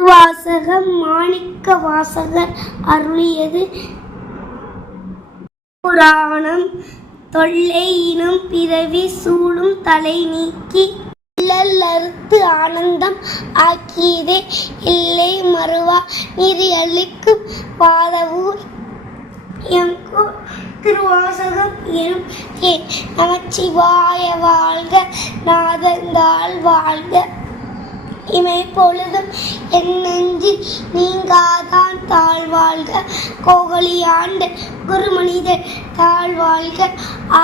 வாசகம் மாணிக்க வாசகர் அருளியது. புராணம். தொல்லையினும் பிறவி சூழும் தலை நீக்கி இல்லல்லறுத்து ஆனந்தம் ஆக்கியதே இல்லை மறுவா நிதி அளிக்கும் பாதவூர் எங்கோ திருவாசகம் எனும் நமச்சிவாய வாழ்க நாதந்தாள் வாழ்க. இமை பொழுதும் என் நெஞ்சில் நீங்காதான் தாழ்வாழ்க. கோகலியாண்ட குருமனிதர் தாழ்வாழ்க.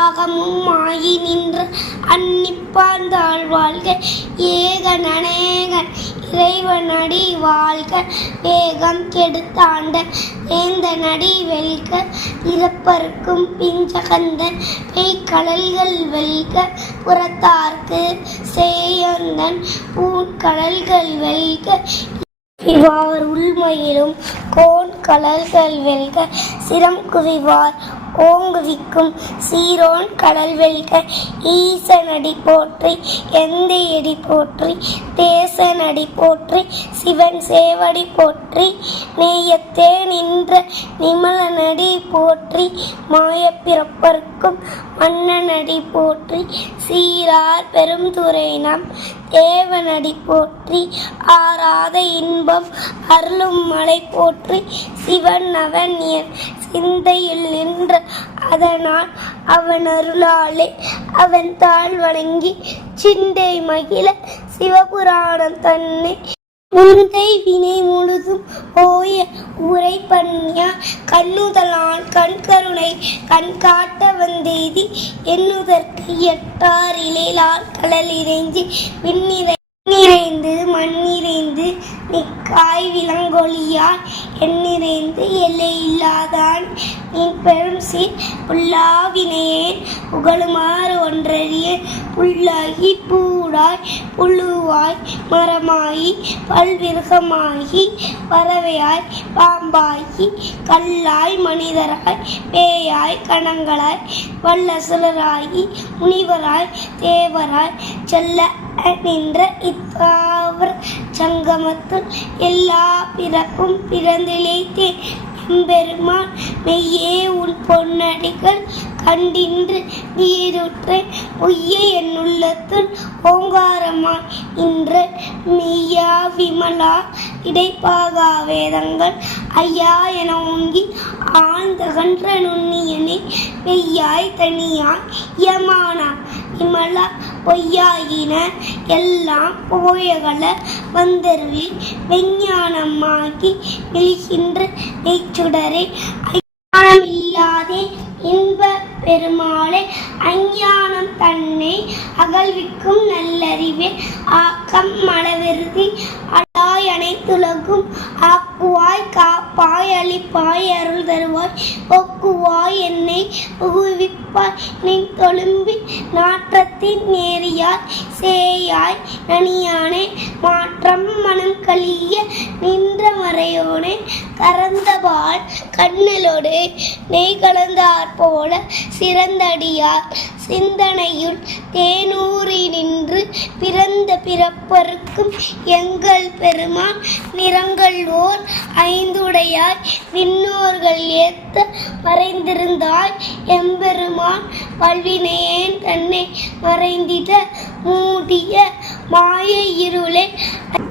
ஆகமும் ஆகி நின்ற அன்னிப்பான் தாழ்வாழ்க. ஏகன் அநேகன் இறைவன் அடி வாழ்க. வேகம் கெடுத்தாண்ட வேந்த நடி வெல்க. இறப்பருக்கும் பிஞ்சகந்தன் பெய்கடல்கள் வெல்க. புறத்தார்க்கு சேயந்தன் பூக்கடல்கள் வெல்க. இவ்வாறு உள்மயிலும் கோன் கடல்கள் வெல்க. சிரம் குவிவார் ஓங்குவிக்கும் சீரோன் கடல் வெல்க. ஈசனடி போற்றி எந்தையடி போற்றி தேசனடி போற்றி சிவன் சேவடி போற்றி. நேயத்தே நின்ற நிமலனடி போற்றி மாயப்பிறப்பர்க்கும் மன்னனடி போற்றி. சீரார் பெருந்துரை நம் தேவனடி போற்றி. ஆராத இன்பம் அருளும் மலை போற்றி. சிவன் அவன் என் சிந்தையில் நின்ற அதனால் அவன் அருளாலே அவன் தாழ் வணங்கி சிந்தை மகிழ சிவபுராணம் தன்னை முந்தை வினை முழுதும் ஓய உரை பண்ணியா. கண்ணுதலால் கண்கருணை கண் காட்ட வந்தெய்தி எண்ணுதற்கு எட்டார் இலையிலால் கடல் இறைஞ்சி விண்ணிறைந்து மண்ணிறைந்து நிக்காய் விலங்கொழியால் எண்ணிறைந்து எல்லை இல்லாதான் நின் பெரும் சீர் புல்லாவினையேன் புகழுமாறு ஒன்றறிய. புல்லாகி பூடாய் புழுவாய் மரமாயி பல்விருகமாகி பறவையாய் பாம்பாகி கல்லாய் மனிதராய் பேயாய் கணங்களாய் வல்லசுரராகி முனிவராய் தேவராய் செல்ல நின்ற இத்தாவர் சங்கமத்துள் எல்லா பிறப்பும் பிறந்திழைத்தேன் எம்பெருமான். மெய்யே உன் பொன்னடிகள் கண்டின்று நீருற்றேன். பொய்ய என் உள்ளத்துள் ஓங்காரமாய் இன்ற மெய்யா விமலா இடைப்பாகா வேதங்கள் ஐயா என ஓங்கி ஆழ்ந்தகன்ற நுண்ணியனே. மெய்யாய் தனியாய் யமானா விமலா பொய்யாயின எல்லாம் போயகல வந்தருவி விஞ்ஞானமாகி மெய்கின்ற மெய்ச்சுடரே. அஞ்ஞானம் இல்லாதே இன்ப பெருமாளே அஞ்ஞானம் தன்னை அகழ்விக்கும் நல்லறிவே. ஆக்கம் மலவிருதி அடாய் அனைத்துலகும் ஆக்குவாய் காப்பாய் அளிப்பாய் அருள் தருவாய். ஒக்குவாய் என்னை புகுவிப்பாய் நின் தொழும்பி நாற்றத்தின் நேரியாய் சேயாய் நனியானே. மாற்றம் மனம் கழிய நின்ற மறையோனே. கறந்தபால் கண்ணலோடு நெய் கலந்தார் போல சிறந்தடியார் சிந்தனையுள் தேனூறி நின்று பிறந்த பிறப்பருக்கும் எங்கள் பெருமான். நிறங்கள் ஓர் ஐந்துடையாய் விண்ணோர்கள் ஏத்த மறைந்திருந்தாய் எம்பெருமான். வல்வினையேன் தன்னை மறைந்திட மூடிய மாய இருளே.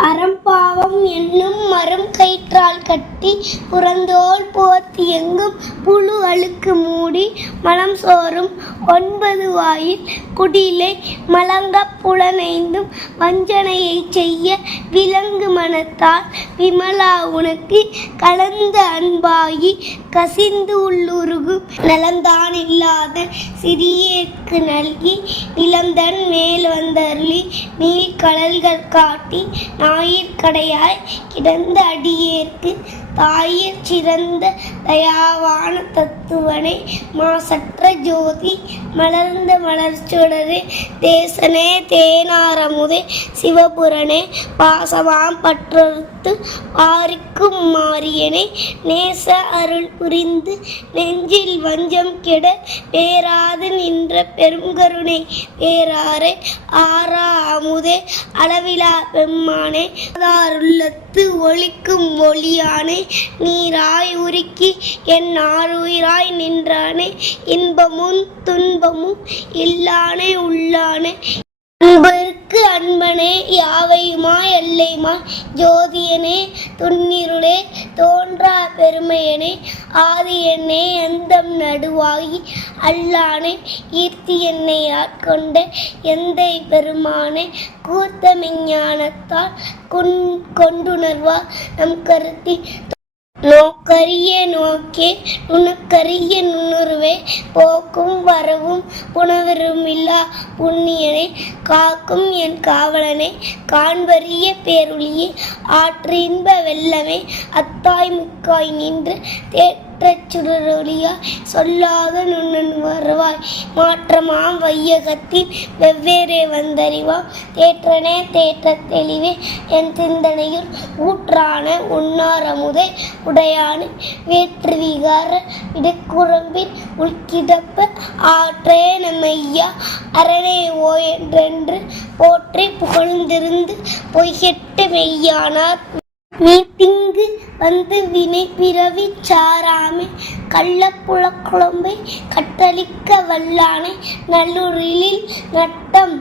அறம்பாவம் என்னும் மரம் கயிற்றால் கட்டி புறந்தோல் போர்த்தி எங்கும் புழு அழுக்கு மூடி மனம் சோறும் 9 வாயில் குடிலை மலங்க புலனைந்தும் வஞ்சனையை செய்ய விலங்கு மனத்தால் விமலா உனக்கு கலந்த அன்பாகி கசிந்து உள்ளுருகும். நலந்தான் இல்லாத சிறியேற்கு நல்கி நிலந்தன் மேல் வந்தருளி நீல் கடல்கள் காட்டி ஞாயிற்கடையாய் கிடந்த அடியேற்கு தாயிற் சிறந்த தயாவான தத்துவனே. மாசற்ற ஜோதி மலர்ந்த மலர்ச்சுடரே. தேசனே தேனாரமுதே சிவபுரனே. பாசமாம் பற்றறுத்து பாரிக்கும் மாரியனே. நேச அருள் புரிந்து நெஞ்சில் வஞ்சம் கெட பேராது நின்ற பெருங்கருணை பேராரே ஆரா அமுதே அளவிலா பெம்மானே உள்ளத்து ஒளிக்கும் ஒளியானே நீராய் உருக்கி என் ஆறுயிராய் நின்றானே இன்பமும் துன்பமும் இல்லானே உள்ளானே அன்பருக்கு அன்பனே யாவையுமாய் எல்லையுமாய் ஜோதியனே துன்னிருளே தோன்றா பெருமையனே ஆதியனே அந்தம் நடுவாகி அல்லானே ஈர்த்தி என்னை ஆட்கொண்ட எந்தை பெருமானே கூர்த்த மெஞ்ஞானத்தால் கொண்டுணர்வார் நம் கருத்தி நோக்கரிய நோக்கே நுணுக்கரிய நுண்ணுருவே போக்கும் வரவும் புனவருமில்லா புண்ணியனே காக்கும் என் காவலனே காண்பரிய பேருளியே ஆற்று இன்ப வெள்ளமே அத்தாய் முக்காய் நின்று சுடரொளியாய் சொல்லாத நுண்ணன் வருவாய் மாற்றமாம் வையகத்தின் வெவ்வேறே வந்தறிவாம் தேற்றனே தேற்ற தெளிவே என் சிந்தனையுள் ஊற்றான உண்ணார் அமுதே உடையானே வேற்று விகார விடுக்குழம்பின் உள்கிடப்ப ஆற்றே நம்மையா அரணே ஓ என்றென்று போற்றி புகழ்ந்திருந்து பொய்கெட்டு மெய்யானார் நீ திங்கு வந்து வினை பிறவி சாராமே கள்ளப்புழக்குழம்பை கட்டளிக்க வல்லானே நல்லுரிலில் நட்டம்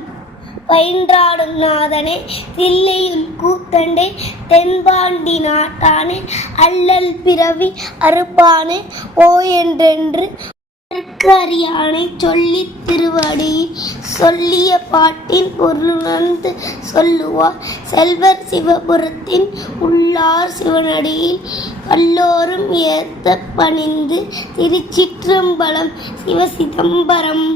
பயின்றாடும் நாதனே தில்லையுள் கூத்தண்டே தென்பாண்டி நாட்டானே அல்லல் பிறவி அறுப்பானே ஓ என்றென்று அறியானை சொல்லி திருவடியில் சொல்லிய பாட்டின் பொருளுணர்ந்து சொல்லுவார் செல்வர் சிவபுரத்தின் உள்ளார் சிவனடியில் எல்லோரும் ஏத்த பணிந்து திருச்சிற்றம்பலம் சிவசிதம்பரம்.